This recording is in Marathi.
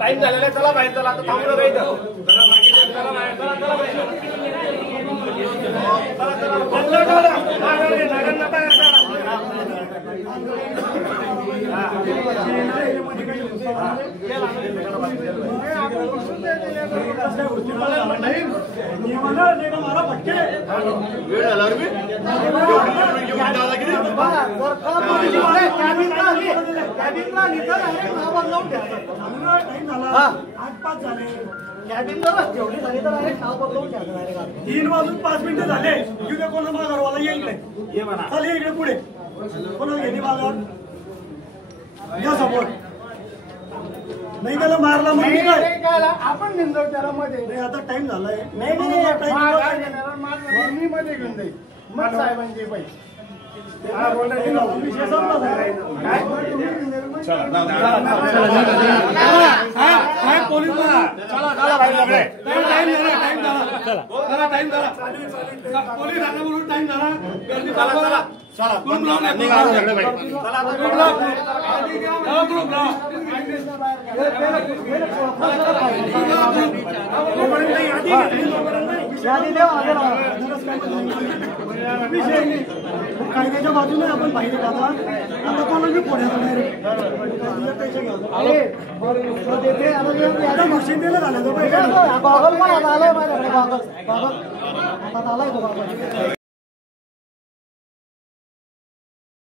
टाइम झालेला आहे, चला बाहेर, चला आता थांबलो नाही तर तीन वाजून 5 मिनिटं झाले. उद्या कोणा माघारवाला येईल नाही, इकडे पुढे कोणाला घेणे माघार या समोर नाही. त्याला मारला म्हणजे काय आपण निंदव त्याला मध्ये नाही. आता टाइम झालाय. नाही मी मध्ये घेऊन जाईल मग साहेबांचे पैसे कायद्याच्या बाजूने आपण पाहिजे दादा. आता कोणाला मी पुण्यात पैसे घ्या मशीन दिलं झालं.